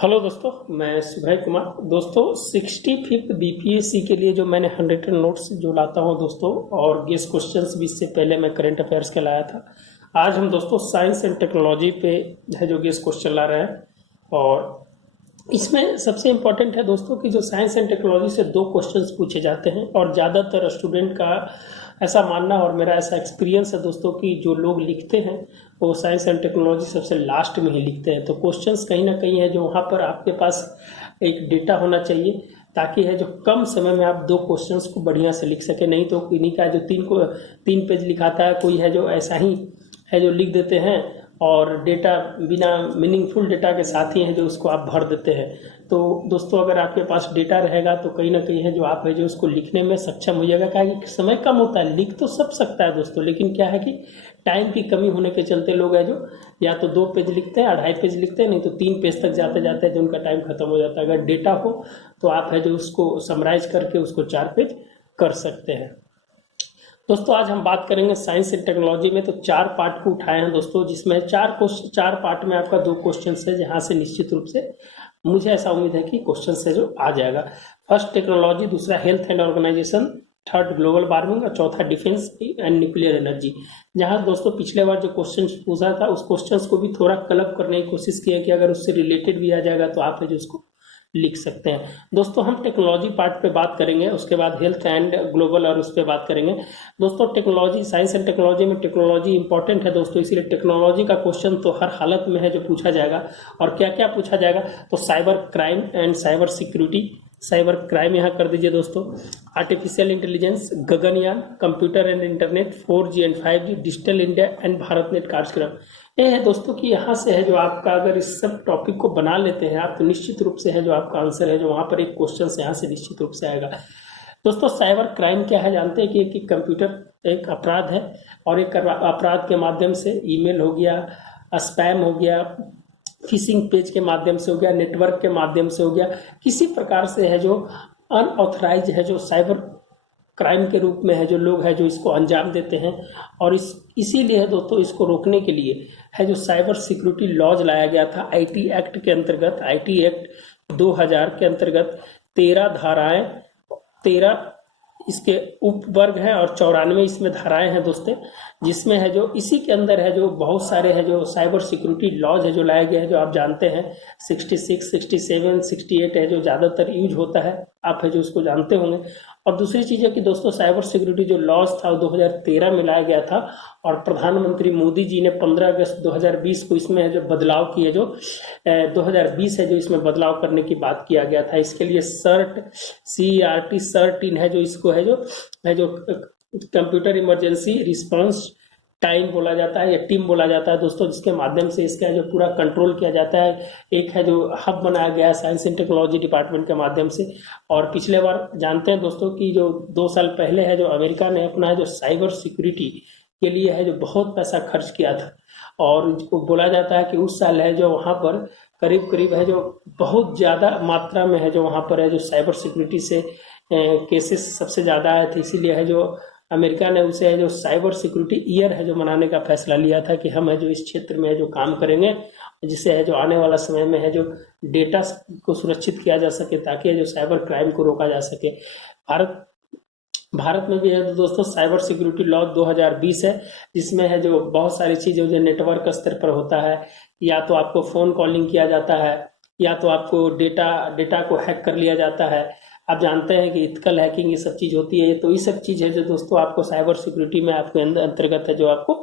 Hello दोस्तों, मैं सुभय कुमार। दोस्तों 65th बीपीएससी के लिए जो मैंने 100 नोट्स जो लाता हूं दोस्तों, और गेस क्वेश्चंस भी इससे पहले मैं करंट अफेयर्स के लाया था। आज हम दोस्तों साइंस एंड टेक्नोलॉजी पे है जो गेस क्वेश्चन ला रहे हैं। और इसमें सबसे इम्पोर्टेंट है दोस्तों कि जो साइंस एंड टेक्नोलॉजी से दो क्वेश्चंस पूछे जाते हैं, और ज़्यादातर स्टूडेंट का ऐसा मानना और मेरा ऐसा एक्सपीरियंस है दोस्तों कि जो लोग लिखते हैं वो साइंस एंड टेक्नोलॉजी सबसे लास्ट में ही लिखते हैं। तो क्वेश्चंस कहीं ना कहीं है जो वहाँ पर आपके पास एक डेटा होना चाहिए, ताकि है जो कम समय में आप दो क्वेश्चंस को बढ़िया से लिख सके। नहीं तो इन्हीं का जो तीन पेज लिखाता है, कोई है जो ऐसा ही है जो लिख देते हैं और डेटा बिना मीनिंगफुल डेटा के साथ ही है जो उसको आप भर देते हैं। तो दोस्तों अगर आपके पास डेटा रहेगा तो कहीं ना कहीं है जो आप है जो उसको लिखने में सक्षम हो जाएगा। क्या कि समय कम होता है, लिख तो सब सकता है दोस्तों, लेकिन क्या है कि टाइम की कमी होने के चलते लोग है जो या तो 2 पेज लिखते हैं, 2.5 पेज लिखते हैं, नहीं तो 3 पेज तक जाते जाते हैं जो उनका टाइम खत्म हो जाता है। अगर डेटा हो तो आप है जो उसको समराइज करके उसको 4 पेज कर सकते हैं। दोस्तों आज हम बात करेंगे साइंस एंड टेक्नोलॉजी में। तो 4 पार्ट को उठाए हैं दोस्तों, जिसमें 4 पार्ट में आपका 2 क्वेश्चन है, जहां से निश्चित रूप से मुझे ऐसा उम्मीद है कि क्वेश्चन से जो आ जाएगा। फर्स्ट टेक्नोलॉजी, दूसरा health and organisation, third global warming और चौथा डिफेंस एंड न्यूक्लियर एनर्जी। जहां दोस्तों पिछले बार जो क्वेश्चन पूछा था उस क्वेश्चन को भी थोड़ा क्लब करने की कोशिश की है कि अगर उससे रिलेटेड भी आ जाएगा तो आप है जो उसको लिख सकते हैं। दोस्तों हम टेक्नोलॉजी पार्ट पे बात करेंगे, उसके बाद हेल्थ एंड ग्लोबल और उस पर बात करेंगे। दोस्तों टेक्नोलॉजी, साइंस एंड टेक्नोलॉजी में टेक्नोलॉजी इंपॉर्टेंट है दोस्तों, इसीलिए टेक्नोलॉजी का क्वेश्चन तो हर हालत में है जो पूछा जाएगा। और क्या क्या पूछा जाएगा, तो cyber crime and cyber security. Cyber crime यहाँ कर दीजिए दोस्तों, artificial intelligence, Gaganyaan, computer and internet, 4G and 5G, digital India and Bharat net कार्यक्रम। ये है दोस्तों कि यहाँ से है जो आपका अगर इस सब टॉपिक को बना लेते हैं आप, तो निश्चित रूप से है जो आपका आंसर है जो वहाँ पर एक क्वेश्चन यहाँ से निश्चित रूप से आएगा। दोस्तों साइबर क्राइम क्या है जानते हैं कि एक कंप्यूटर एक अपराध है, और एक अपराध के माध्यम से ईमेल हो गया, स्पैम हो गया, फिशिंग पेज के माध्यम से हो गया, नेटवर्क के माध्यम से हो गया, किसी प्रकार से है जो अनऑथराइज है जो साइबर क्राइम के रूप में है जो लोग है जो इसको अंजाम देते हैं। और इसीलिए है दोस्तों इसको रोकने के लिए है जो साइबर सिक्योरिटी लॉज लाया गया था आईटी एक्ट के अंतर्गत। आईटी एक्ट 2000 के अंतर्गत 13 धाराएं, 13 इसके उपवर्ग हैं और 94 इसमें धाराएं हैं दोस्तों, जिसमें है जो इसी के अंदर है जो बहुत सारे है जो साइबर सिक्योरिटी लॉज है जो लाए गए हैं, जो आप जानते हैं 66, 67, 68 है जो ज़्यादातर यूज होता है, आप है जो उसको जानते होंगे। और दूसरी चीज़ है कि दोस्तों साइबर सिक्योरिटी जो लॉज था 2013 में लाया गया था, और प्रधानमंत्री मोदी जी ने 15 अगस्त 2020 को इसमें है जो बदलाव किए, जो 2020 है जो इसमें बदलाव करने की बात किया गया था। इसके लिए CERT है जो इसको है जो कंप्यूटर इमरजेंसी रिस्पांस टाइम बोला जाता है या टीम बोला जाता है दोस्तों, जिसके माध्यम से इसका जो पूरा कंट्रोल किया जाता है। एक है जो हब बनाया गया है साइंस एंड टेक्नोलॉजी डिपार्टमेंट के माध्यम से। और पिछले बार जानते हैं दोस्तों कि जो 2 साल पहले है जो अमेरिका ने अपना जो साइबर सिक्योरिटी के लिए है जो बहुत पैसा खर्च किया था, और इसको बोला जाता है कि उस साल है जो वहाँ पर करीब करीब है जो बहुत ज़्यादा मात्रा में है जो वहाँ पर है जो साइबर सिक्योरिटी से केसेस सबसे ज़्यादा आए थे। इसीलिए है जो अमेरिका ने उसे है जो साइबर सिक्योरिटी ईयर है जो मनाने का फैसला लिया था कि हम है जो इस क्षेत्र में है जो काम करेंगे, जिससे है जो आने वाला समय में है जो डेटा को सुरक्षित किया जा सके, ताकि जो साइबर क्राइम को रोका जा सके। भारत में भी है तो दोस्तों साइबर सिक्योरिटी लॉ 2020 है, जिसमें है जो बहुत सारी चीज़ें जो नेटवर्क स्तर पर होता है, या तो आपको फ़ोन कॉलिंग किया जाता है, या तो आपको डेटा को हैक कर लिया जाता है। आप जानते हैं कि इथिकल हैकिंग ये सब चीज़ होती है। तो ये सब चीज़ है जो दोस्तों आपको साइबर सिक्योरिटी में आपके अंतर्गत है जो आपको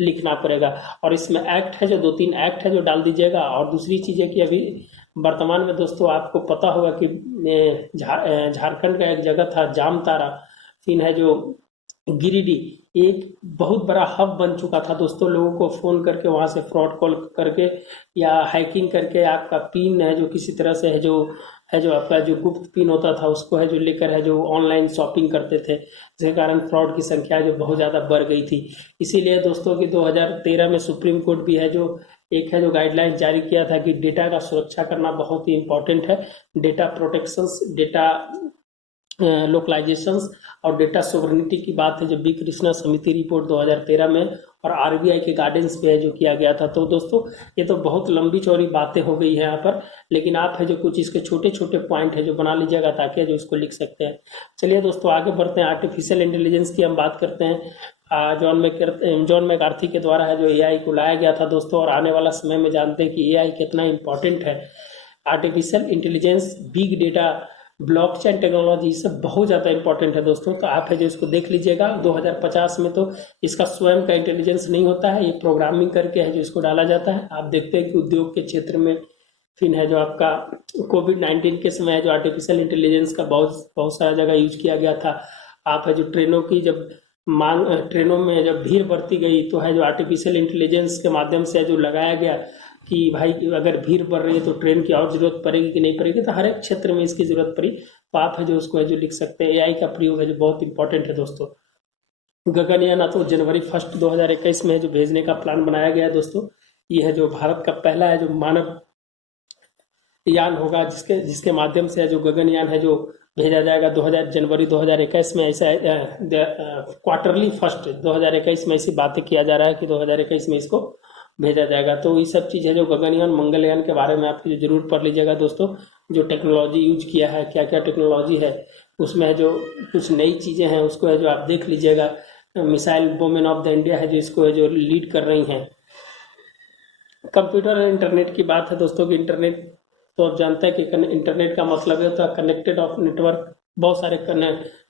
लिखना पड़ेगा। और इसमें एक्ट है जो 2-3 एक्ट है जो डाल दीजिएगा। और दूसरी चीज़ है कि अभी वर्तमान में दोस्तों आपको पता होगा कि झारखंड का एक जगह था जामतारा, फिर है जो गिरिडीह, एक बहुत बड़ा हब बन चुका था दोस्तों। लोगों को फ़ोन करके वहाँ से फ्रॉड कॉल करके या हैकिंग करके आपका पिन है जो किसी तरह से है जो आपका जो गुप्त पिन होता था उसको है जो लेकर है जो ऑनलाइन शॉपिंग करते थे, जिसके कारण फ्रॉड की संख्या जो बहुत ज़्यादा बढ़ गई थी। इसीलिए दोस्तों कि 2013 में सुप्रीम कोर्ट भी है जो एक है जो गाइडलाइन जारी किया था कि डेटा का सुरक्षा करना बहुत ही इंपॉर्टेंट है। डेटा प्रोटेक्शंस, डेटा लोकलाइजेशंस और डेटा सोवरेनिटी की बात है जो बी कृष्णा समिति रिपोर्ट 2013 में और आरबीआई के गाइडेंस पे है जो किया गया था। तो दोस्तों ये तो बहुत लंबी चौड़ी बातें हो गई है यहाँ पर, लेकिन आप है जो कुछ इसके छोटे छोटे पॉइंट है जो बना लीजिएगा ताकि जो इसको लिख सकते हैं। चलिए दोस्तों आगे बढ़ते हैं, आर्टिफिशियल इंटेलिजेंस की हम बात करते हैं। जॉन मैकार्थी के द्वारा है जो एआई को लाया गया था दोस्तों, और आने वाला समय में जानते हैं कि एआई कितना इंपॉर्टेंट है। Artificial intelligence, big data, blockchain technology, सब बहुत ज़्यादा इंपॉर्टेंट है दोस्तों। तो आप है जो इसको देख लीजिएगा, 2050 में तो इसका स्वयं का इंटेलिजेंस नहीं होता है, ये प्रोग्रामिंग करके है जो इसको डाला जाता है। आप देखते हैं कि उद्योग के क्षेत्र में फिर है जो आपका कोविड-19 के समय है जो आर्टिफिशियल इंटेलिजेंस का बहुत बहुत सारा जगह यूज किया गया था। आप है जो ट्रेनों की जब मांग, ट्रेनों में जब भीड़ बढ़ती गई तो है जो आर्टिफिशियल इंटेलिजेंस के माध्यम से जो लगाया गया कि भाई अगर भीड़ बढ़ रही है तो ट्रेन की और जरूरत पड़ेगी कि नहीं पड़ेगी, तो हर एक क्षेत्र में इसकी जरूरत पड़ी तो आप है जो उसको है जो लिख सकते हैं। एआई का प्रयोग है जो बहुत इंपॉर्टेंट है दोस्तों। गगनयान तो जनवरी 1 2021 में है जो भेजने का प्लान बनाया गया है दोस्तों। ये है जो भारत का पहला है जो मानव यान होगा जिसके जिसके माध्यम से है जो गगनयान है जो भेजा जाएगा। जनवरी 2021 में ऐसा क्वार्टरली फर्स्ट 2021 में ऐसी बातें किया जा रहा है कि 2021 में इसको भेजा जाएगा। तो ये सब चीज़ है जो गगनयान मंगलयान के बारे में आप जरूर पढ़ लीजिएगा दोस्तों। जो टेक्नोलॉजी यूज किया है, क्या क्या टेक्नोलॉजी है उसमें है जो कुछ नई चीज़ें हैं उसको है जो आप देख लीजिएगा। Missile women of the India है जो इसको है जो लीड कर रही हैं। कंप्यूटर और इंटरनेट की बात है दोस्तों कि इंटरनेट तो आप जानते हैं कि इंटरनेट का मतलब है तो कनेक्टेड ऑफ नेटवर्क, बहुत सारे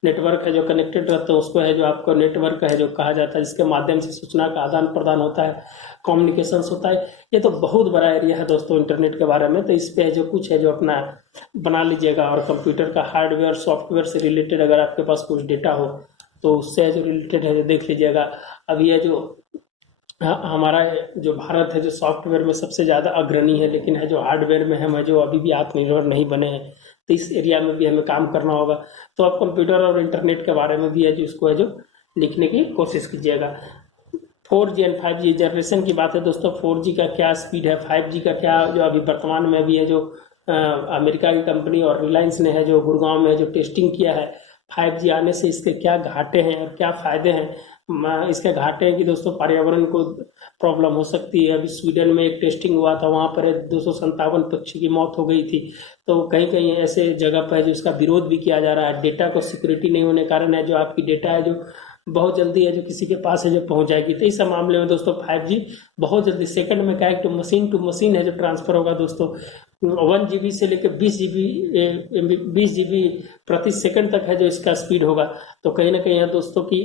नेटवर्क है जो कनेक्टेड रहते हैं उसको है जो आपको नेटवर्क है जो कहा जाता है, जिसके माध्यम से सूचना का आदान प्रदान होता है, कम्युनिकेशंस होता है। ये तो बहुत बड़ा एरिया है दोस्तों इंटरनेट के बारे में, तो इस पे जो कुछ है जो अपना बना लीजिएगा। और कंप्यूटर का हार्डवेयर सॉफ्टवेयर से रिलेटेड अगर आपके पास कुछ डेटा हो तो उससे जो रिलेटेड है जो देख लीजिएगा। अभी ये जो हमारा जो भारत है जो सॉफ्टवेयर में सबसे ज़्यादा अग्रणी है, लेकिन है जो हार्डवेयर में हम है जो अभी भी आत्मनिर्भर नहीं बने हैं, तो इस एरिया में भी हमें काम करना होगा। तो आप कंप्यूटर और इंटरनेट के बारे में भी है जो इसको है जो लिखने की कोशिश कीजिएगा। 4G एंड 5G जनरेशन की बात है दोस्तों। 4G का क्या स्पीड है, 5G का क्या जो अभी वर्तमान में भी है जो अमेरिका की कंपनी और रिलायंस ने है जो गुड़गांव में जो टेस्टिंग किया है। 5G आने से इसके क्या घाटे हैं और क्या फायदे हैं। इसके घाटे हैं कि दोस्तों पर्यावरण को प्रॉब्लम हो सकती है। अभी स्वीडन में एक टेस्टिंग हुआ था, वहाँ पर 257 पक्षी की मौत हो गई थी। तो कहीं कहीं ऐसे जगह पर है जो इसका विरोध भी किया जा रहा है। डेटा को सिक्योरिटी नहीं होने कारण है जो आपकी डेटा है जो बहुत जल्दी है जो किसी के पास है जो पहुंच जाएगी। तो इस मामले में दोस्तों 5G बहुत जल्दी सेकंड में क्या टू मशीन है जो ट्रांसफर होगा दोस्तों। 1 GB से लेकर 20 GB प्रति सेकंड तक है जो इसका स्पीड होगा। तो कहीं ना कहीं दोस्तों की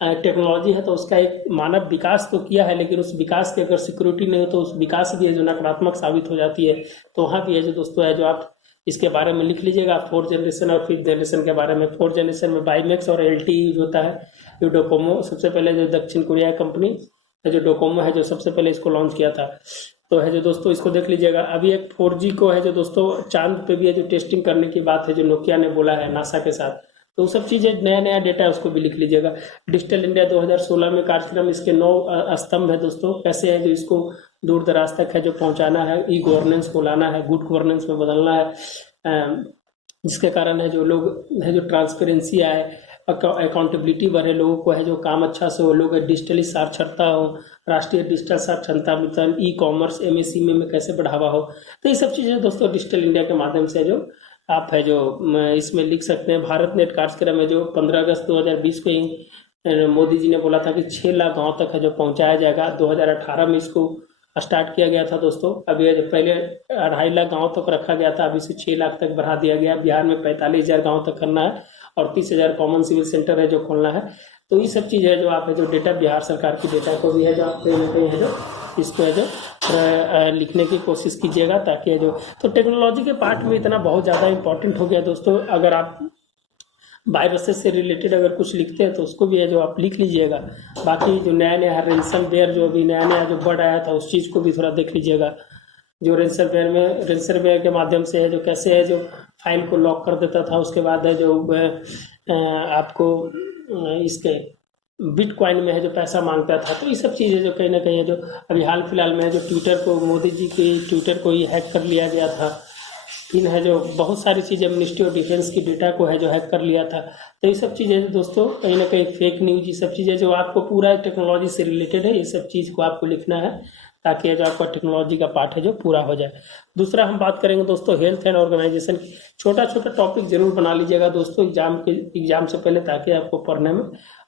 टेक्नोलॉजी है तो उसका एक मानव विकास तो किया है, लेकिन उस विकास की अगर सिक्योरिटी नहीं हो तो उस विकास भी है जो नकारात्मक साबित हो जाती है। तो वहाँ भी है जो दोस्तों है जो आप इसके बारे में लिख लीजिएगा। 4th जनरेशन और 5th जनरेशन के बारे में। 4th जनरेशन में बाईमैक्स और LTE यूज होता है। ये डोकोमो सबसे पहले जो दक्षिण कोरिया कंपनी है जो डोकोमो है जो सबसे पहले इसको लॉन्च किया था। तो है जो दोस्तों इसको देख लीजिएगा। अभी एक 4G को है जो दोस्तों चांद पे भी है जो टेस्टिंग करने की बात है जो नोकिया ने बोला है नासा के साथ। तो सब चीज़ें नया नया डेटा है उसको भी लिख लीजिएगा। डिजिटल इंडिया 2016 में कार्यक्रम इसके 9 स्तंभ है दोस्तों। कैसे है जो इसको दूर दराज तक है जो पहुंचाना है, ई गवर्नेंस को लाना है, गुड गवर्नेंस में बदलना है, जिसके कारण है जो लोग है जो ट्रांसपेरेंसी आए, अकाउंटेबिलिटी बढ़े, लोगों को है जो काम अच्छा से हो, लोग डिजिटली साक्षरता हो, राष्ट्रीय डिजिटल साक्षरता मिशन, ई कॉमर्स, MSME में कैसे बढ़ावा हो। तो ये सब चीज़ें दोस्तों डिजिटल इंडिया के माध्यम से जो आप है जो इसमें लिख सकते हैं। भारत नेट कार्यक्रम है जो 15 अगस्त 2020 को ही मोदी जी ने बोला था कि 6 लाख गाँव तक है जो पहुँचाया जाएगा। 2018 में इसको स्टार्ट किया गया था दोस्तों। अभी पहले 2.5 लाख गाँव तक रखा गया था, अभी इसे 6 लाख तक बढ़ा दिया गया। बिहार में 45,000 गाँव तक करना है और 30,000 कॉमन सिविल सेंटर है जो खोलना है। तो ये सब चीज़ है जो आप है जो डेटा बिहार सरकार की डेटा को भी है जो आप है जो इसको है जो लिखने की कोशिश कीजिएगा ताकि है जो तो टेक्नोलॉजी के पार्ट में इतना बहुत ज़्यादा इंपॉर्टेंट हो गया दोस्तों। अगर आप वायरसेस से रिलेटेड अगर कुछ लिखते हैं तो उसको भी है जो आप लिख लीजिएगा। बाकी जो नया नया रेंसमवेयर जो अभी नया नया जो वर्ड आया था उस चीज़ को भी थोड़ा देख लीजिएगा। जो रेंसमवेयर के माध्यम से है जो कैसे है जो फाइल को लॉक कर देता था, उसके बाद है जो आपको इसके बिटकॉइन में है जो पैसा मांगता था। तो ये सब चीज़ें जो कहीं ना कहीं है जो अभी हाल फिलहाल में है जो ट्विटर को मोदी जी के ट्विटर को ही हैक कर लिया गया था। फिर है जो बहुत सारी चीज़ें मिनिस्ट्री ऑफ डिफेंस की डेटा को है जो हैक कर लिया था। तो ये सब चीज़ें दोस्तों कहीं ना कहीं फेक न्यूज, ये सब चीज़ें जो आपको पूरा टेक्नोलॉजी से रिलेटेड है, ये सब चीज़ को आपको लिखना है ताकि जो आपका टेक्नोलॉजी का पार्ट है जो पूरा हो जाए। दूसरा हम बात करेंगे दोस्तों हेल्थ एंड ऑर्गेनाइजेशन की। छोटा छोटा टॉपिक जरूर बना लीजिएगा दोस्तों एग्जाम से पहले, ताकि आपको पढ़ने में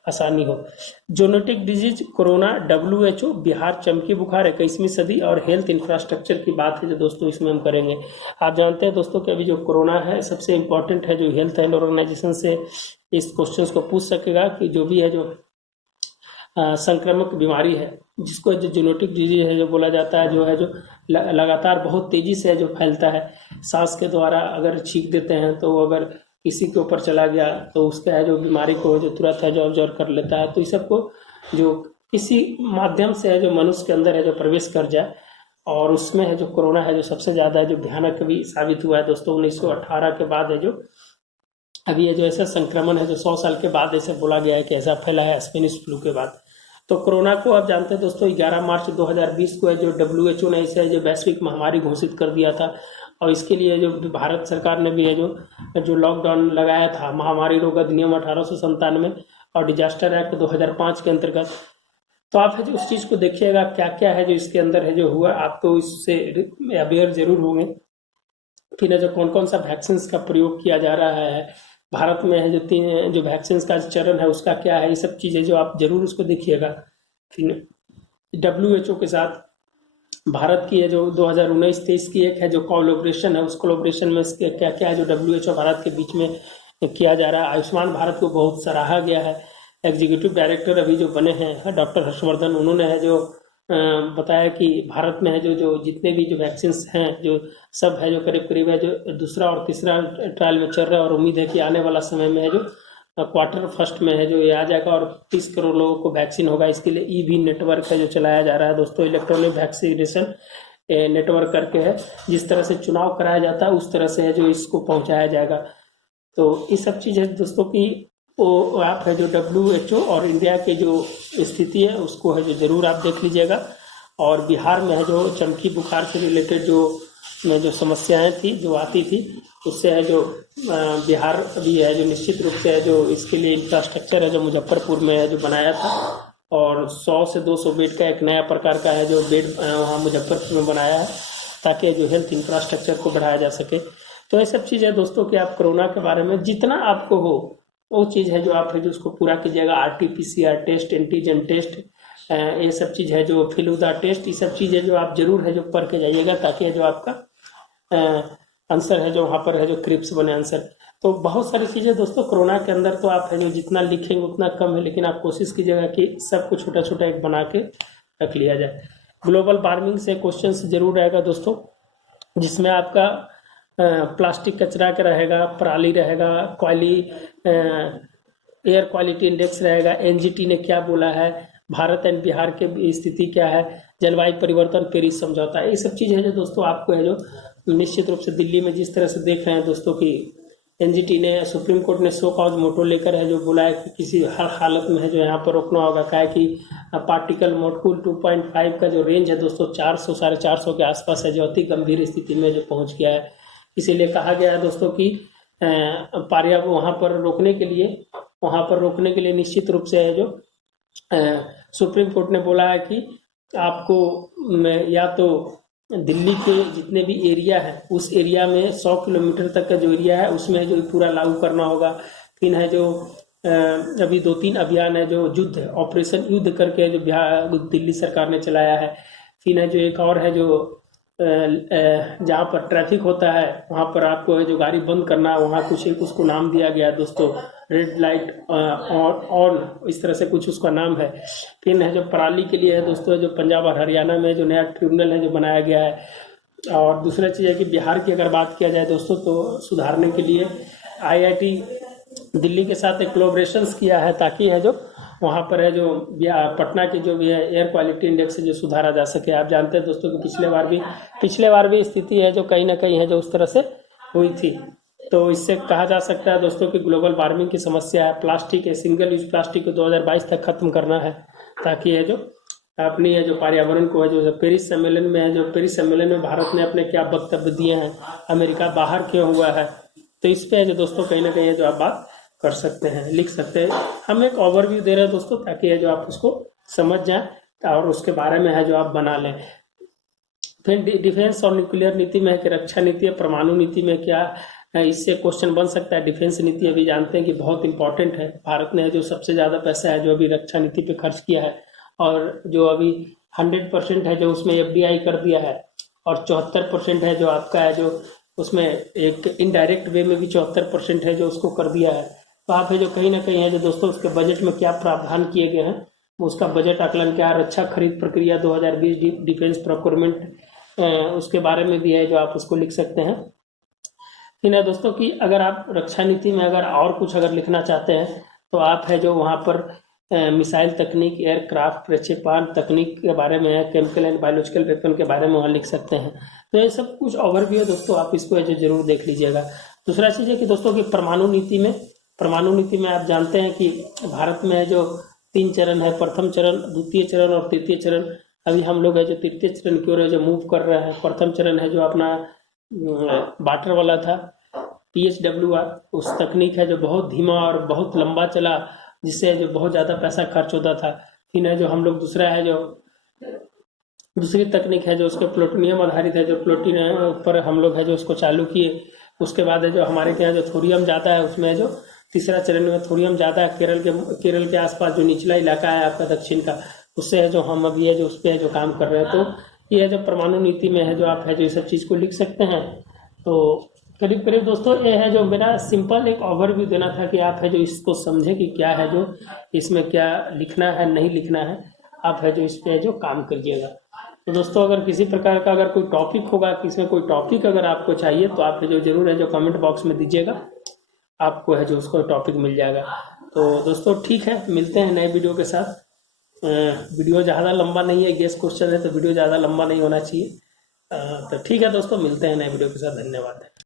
आसानी हो। Zoonotic disease, corona, WHO, Bihar चमकी बुखार, 21वीं सदी और हेल्थ इंफ्रास्ट्रक्चर की बात है जो दोस्तों इसमें हम करेंगे। आप जानते हैं दोस्तों कि अभी जो कोरोना है सबसे इम्पोर्टेंट है, जो हेल्थ एंड ऑर्गेनाइजेशन से इस क्वेश्चन को पूछ सकेगा कि जो भी है जो संक्रामक बीमारी है, जिसको जो जोनोटिक डिजीज है जो बोला जाता है, जो है जो लगातार बहुत तेजी से जो फैलता है, सांस के द्वारा अगर छींक देते हैं तो अगर किसी के ऊपर चला गया तो उसका है जो बीमारी को जो तुरंत है जो ऑब्जर्व कर लेता है। तो इस सबको जो किसी माध्यम से है जो मनुष्य के अंदर है जो प्रवेश कर जाए, और उसमें है जो कोरोना है जो सबसे ज़्यादा जो भयानक भी साबित हुआ है दोस्तों 1918 के बाद है जो अभी ये जो ऐसा संक्रमण है जो 100 साल के बाद ऐसे बोला गया है कि ऐसा फैला है स्पेनिश फ्लू के बाद। तो कोरोना को आप जानते हैं दोस्तों 11 मार्च 2020 को है जो WHO ने इसे जो वैश्विक महामारी घोषित कर दिया था, और इसके लिए जो भारत सरकार ने भी है जो लॉकडाउन लगाया था महामारी रोग अधिनियम 1897 और डिजास्टर एक्ट 2005 के अंतर्गत। तो आप है जो उस चीज़ को देखिएगा क्या क्या है जो इसके अंदर है जो हुआ, आप तो इससे अवेयर जरूर होंगे। फिर जो कौन कौन सा वैक्सीन का प्रयोग किया जा रहा है भारत में है, जो 3 जो वैक्सीन का चरण है उसका क्या है, ये सब चीज़ें जो आप जरूर उसको देखिएगा। फिर WHO के साथ भारत की है जो 2019-23 की एक है जो कोलैबोरेशन है, उस कोलैबोरेशन में इसके क्या क्या है जो WHO भारत के बीच में किया जा रहा है। आयुष्मान भारत को बहुत सराहा गया है। एग्जीक्यूटिव डायरेक्टर अभी जो बने हैं डॉक्टर हर्षवर्धन, उन्होंने है जो बताया कि भारत में है जो जितने भी जो वैक्सीन हैं जो सब है जो करीब करीब है जो दूसरा और तीसरा ट्रायल में चल रहा है, और उम्मीद है कि आने वाला समय में है जो क्वार्टर फर्स्ट में है जो ये आ जाएगा और 30 करोड़ लोगों को वैक्सीन होगा। इसके लिए EV नेटवर्क है जो चलाया जा रहा है दोस्तों, इलेक्ट्रॉनिक वैक्सीनेशन नेटवर्क करके है। जिस तरह से चुनाव कराया जाता है उस तरह से है जो इसको पहुंचाया जाएगा। तो ये सब चीज़ है दोस्तों की वो आप है जो WHO और इंडिया की जो स्थिति है उसको है जो जरूर आप देख लीजिएगा। और बिहार में है जो चमकी बुखार से रिलेटेड जो समस्याएं थी जो आती थी, उससे है जो बिहार अभी है जो निश्चित रूप से है जो इसके लिए इंफ्रास्ट्रक्चर है जो मुजफ्फरपुर में है जो बनाया था, और 100 से 200 बेड का एक नया प्रकार का है जो बेड वहाँ मुजफ्फरपुर में बनाया है, ताकि जो हेल्थ इंफ्रास्ट्रक्चर को बढ़ाया जा सके। तो ये सब चीज़ें दोस्तों कि आप कोरोना के बारे में जितना आपको हो वो चीज़ है जो आप है जो उसको पूरा कीजिएगा। RT-PCR टेस्ट, एंटीजन टेस्ट, ये सब चीज़ है जो फेलुदा टेस्ट, ये सब चीज़ें जो आप जरूर है जो पढ़ के जाइएगा, ताकि जो आपका आंसर है जो वहाँ पर है जो क्रिप्स बने आंसर। तो बहुत सारी चीज़ें दोस्तों कोरोना के अंदर तो आप है जो जितना लिखेंगे उतना कम है, लेकिन आप कोशिश कीजिएगा कि सब कुछ छोटा छोटा एक बना के रख लिया जाए। ग्लोबल वार्मिंग से क्वेश्चन जरूर रहेगा दोस्तों, जिसमें आपका प्लास्टिक कचरा का रहेगा, पराली रहेगा, एयर क्वालिटी इंडेक्स रहेगा, NGT ने क्या बोला है, भारत एंड बिहार के स्थिति क्या है, जलवायु परिवर्तन, पेरिस समझौता, ये सब चीज़ है जो दोस्तों आपको है जो निश्चित रूप से दिल्ली में जिस तरह से देख रहे हैं दोस्तों कि NGT ने, सुप्रीम कोर्ट ने सो कॉज मोटो लेकर है जो बोला है कि किसी हर हालत में है जो यहाँ पर रोकना होगा। क्या है कि पार्टिकल मोटकुल 2.5 का जो रेंज है दोस्तों 400 450 के आसपास है जो अति गंभीर स्थिति में जो पहुँच गया है। इसीलिए कहा गया है दोस्तों कि वहाँ पर रोकने के लिए निश्चित रूप से है जो सुप्रीम कोर्ट ने बोला है कि आपको या तो दिल्ली के जितने भी एरिया है उस एरिया में 100 किलोमीटर तक का जो एरिया है उसमें जो पूरा लागू करना होगा। फिर है जो अभी 2-3 अभियान है जो युद्ध ऑपरेशन युद्ध करके जो दिल्ली सरकार ने चलाया है। फिर है जो एक और है जो जहाँ पर ट्रैफिक होता है वहाँ पर आपको जो गाड़ी बंद करना, वहाँ कुछ एक उसको नाम दिया गया दोस्तों, रेड लाइट ऑन, इस तरह से कुछ उसका नाम है। फिर है जो पराली के लिए है दोस्तों जो पंजाब और हरियाणा में जो नया ट्रिब्यूनल है जो बनाया गया है। और दूसरा चीज़ है कि बिहार की अगर बात किया जाए दोस्तों तो सुधारने के लिए IIT दिल्ली के साथ एक कोलैबोरेशन किया है, ताकि है जो वहाँ पर है जो पटना की जो भी है एयर क्वालिटी इंडेक्स से जो सुधारा जा सके। आप जानते हैं दोस्तों कि पिछले बार भी स्थिति है जो कहीं ना कहीं है जो उस तरह से हुई थी। तो इससे कहा जा सकता है दोस्तों कि ग्लोबल वार्मिंग की समस्या है। प्लास्टिक है, सिंगल यूज प्लास्टिक को 2022 तक खत्म करना है, ताकि है जो अपनी है जो पर्यावरण को है जो पेरिस सम्मेलन में है, जो पेरिस सम्मेलन में भारत ने अपने क्या वक्तव्य दिए हैं, अमेरिका बाहर क्यों हुआ है, तो इस पे है जो दोस्तों कहीं ना कहीं है जो आप बात कर सकते हैं, लिख सकते हैं। हम एक ओवरव्यू दे रहे हैं दोस्तों, ताकि है जो आप उसको समझ जाए और उसके बारे में है जो आप बना लें। फिर डिफेंस और न्यूक्लियर नीति में है कि रक्षा नीति है, परमाणु नीति में क्या है, इससे क्वेश्चन बन सकता है। डिफेंस नीति अभी जानते हैं कि बहुत इंपॉर्टेंट है, भारत ने जो सबसे ज़्यादा पैसा है जो अभी रक्षा नीति पे खर्च किया है, और जो अभी 100% है जो उसमें FDI कर दिया है, और 74% है जो आपका है जो उसमें एक इनडायरेक्ट वे में भी 74% है जो उसको कर दिया है। तो आप है जो कहीं ना कहीं है जो दोस्तों उसके बजट में क्या प्रावधान किए गए हैं, उसका बजट आकलन क्या, रक्षा खरीद प्रक्रिया 2020 डिफेंस प्रोक्योरमेंट उसके बारे में भी है जो आप उसको लिख सकते हैं। फिर है दोस्तों कि अगर आप रक्षा नीति में अगर और कुछ अगर लिखना चाहते हैं तो आप है जो वहाँ पर मिसाइल तकनीक, एयरक्राफ्ट, प्रक्षेपण तकनीक के बारे में है, केमिकल एंड बायोलॉजिकल वेपन के बारे में वहाँ लिख सकते हैं। तो ये सब कुछ ओवरव्यू है दोस्तों, आप इसको है जो जरूर देख लीजिएगा। दूसरा चीज़ है कि दोस्तों की परमाणु नीति में आप जानते हैं कि भारत में है जो 3 चरण है, प्रथम चरण, द्वितीय चरण और तृतीय चरण। अभी हम लोग है जो तृतीय चरण की ओर है जो मूव कर रहे हैं। प्रथम चरण है जो अपना वाटर वाला था, PHWR, उस तकनीक है जो बहुत धीमा और बहुत लंबा चला, जिससे जो बहुत ज़्यादा पैसा खर्च होता था। फिर है जो हम लोग दूसरा है जो दूसरी तकनीक है जो उसके प्लूटोनियम आधारित है, जो प्लूटोनियम पर हम लोग है जो उसको चालू किए। उसके बाद है जो हमारे के यहाँ जो थोरियम ज़्यादा है, उसमें जो तीसरा चरण में थोरियम ज़्यादा है। केरल के आसपास जो निचला इलाका है आपका दक्षिण का, उससे है जो हम अभी है जो उस पर है जो काम कर रहे हैं। तो ये है जो परमाणु नीति में है जो आप है जो ये सब चीज़ को लिख सकते हैं। तो करीब करीब दोस्तों ये है जो मेरा सिंपल एक ओवरव्यू देना था कि आप है जो इसको समझे कि क्या है जो इसमें क्या लिखना है, नहीं लिखना है, आप है जो इस पे जो काम करिएगा। तो दोस्तों अगर किसी प्रकार का अगर कोई टॉपिक होगा, किसी में कोई टॉपिक अगर आपको चाहिए तो आप है जो जरूर है जो कमेंट बॉक्स में दीजिएगा, आपको है जो उसको टॉपिक मिल जाएगा। तो दोस्तों ठीक है, मिलते हैं नए वीडियो के साथ। वीडियो ज़्यादा लंबा नहीं है, गेस क्वेश्चन है तो वीडियो ज़्यादा लंबा नहीं होना चाहिए। तो ठीक है दोस्तों, मिलते हैं नए वीडियो के साथ। धन्यवाद।